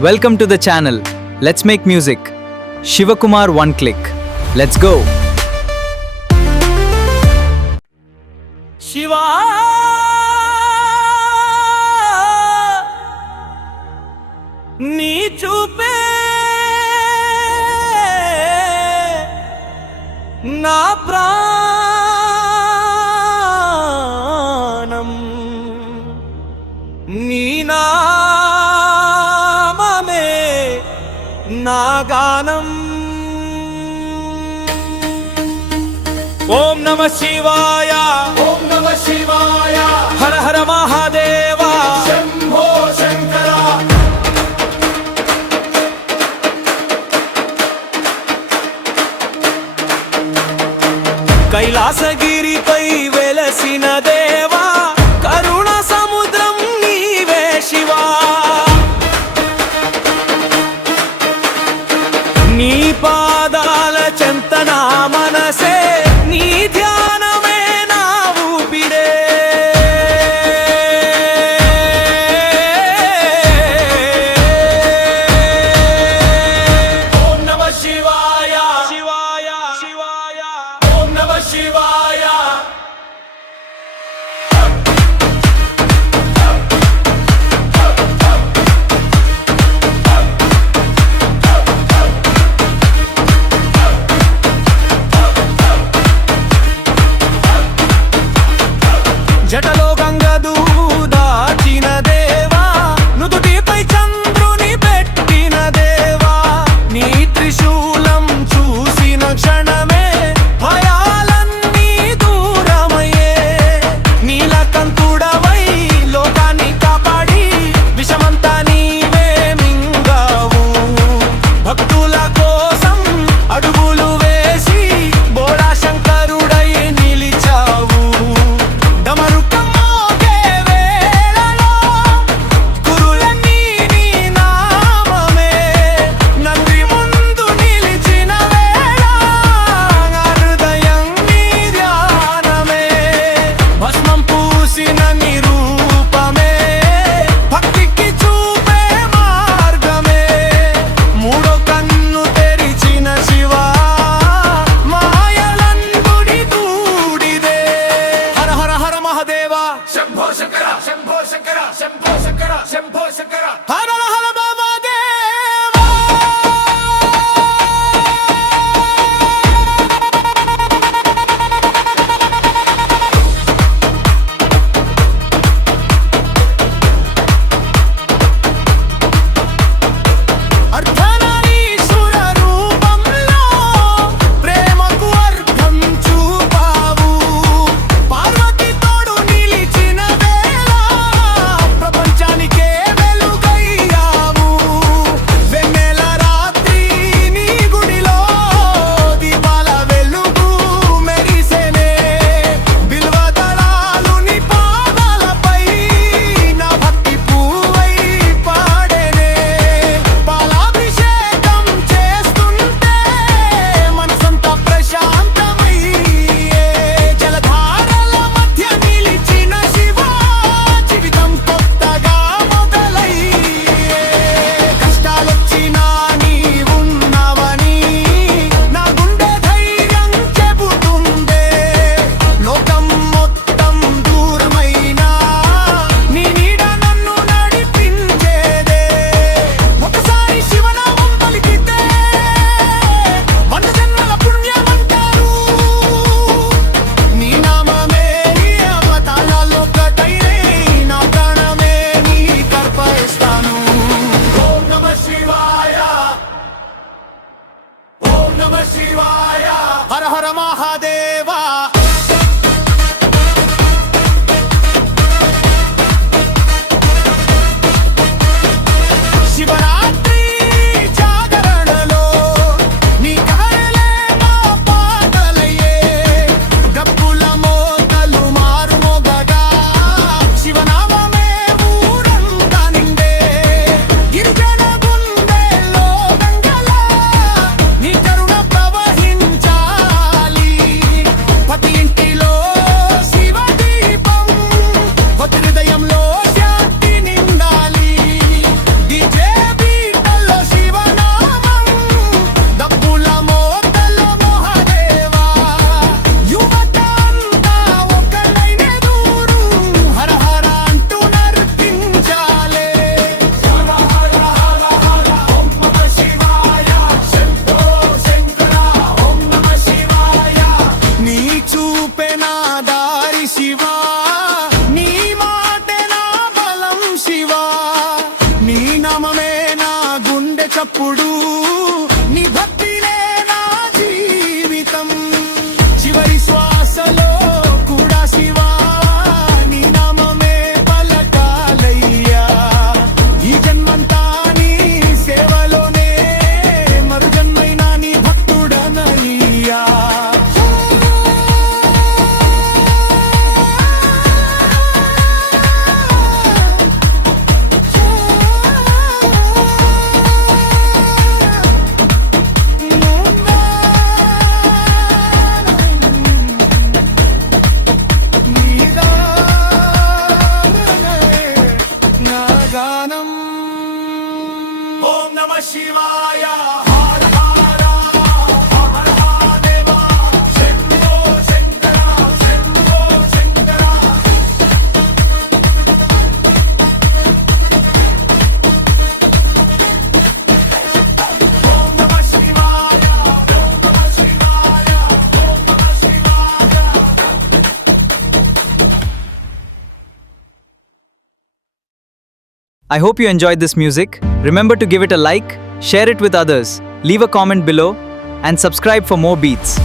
Welcome to the channel. Let's make music. Shivakumar One Click. Let's go. Shiva నీ చూపే నా ప్రాణం నీ నామమే నా గానం ఓం నమ శివాయ ఓం నమ శివాయ హర హర మహాదేవ శంభో శంకర కైలాసగిరిపై వెలసిన దేవా కరుణ సముద్రం నీవే శివా నీ పాదాల చెంతన మనసే నీ ధ్యానమే నా ఊపిరే ఓం నమ శివాయ శివాయ శివాయ ఓం నమ శివాయ జటలో గంగదు దాచిన దేవా నుదుటిపై చంద్రుని పెట్టిన దేవా నీ త్రిశూలం చూసిన క్షణమే భయాలన్నీ దూరమయ్యే నీలకంఠుడవై లోకాన్ని కాపాడి విషమంతా నీవే మింగావు భక్తుల కోసం అడుగులు వేసి బోళా శంకరుడై నిలిచావు డమరుకం మోగే వేళలో కురులన్నీ నీ నామమే నంది ముందు నిలిచిన వేళ హృదయం నీ ధ్యానమే భస్మం పూసిన నీ రూపమే భక్తికి చూపే మార్గమే మూడో కన్ను తెరిచిన శివా మాయలందుడి దూడిదే హర హర హర మహాదేవ శంభో శంకర శంభో శంకర శంభో శంకర శంభో శంకర హర హర మహాదేవ అర్ధనారీశ్వర రూపంలో ప్రేమకు అర్థం చూపావు పార్వతి తోడు నిలిచిన వేళ ప్రపంచానికే వెలుగయ్యావు ఎల్లప్పుడూ నీ భక్తినే నా జీవితం చివరి శ్వాసలో కూడా శివా నీ నామమే పలకాలయ్యా ఈ జన్మంతా నీ సేవలోనే మరు జన్మైనా నీ భక్తుడనయ్యా ఓం నమ శివాయ హర హర హర దేవా శంభో శంకర శంభో శంకర ఓం నమ శివాయ ఓం నమ శివాయ ఓం నమ శివాయ I hope you enjoyed this music. Remember to give it a like, share it with others, leave a comment below, and subscribe for more beats.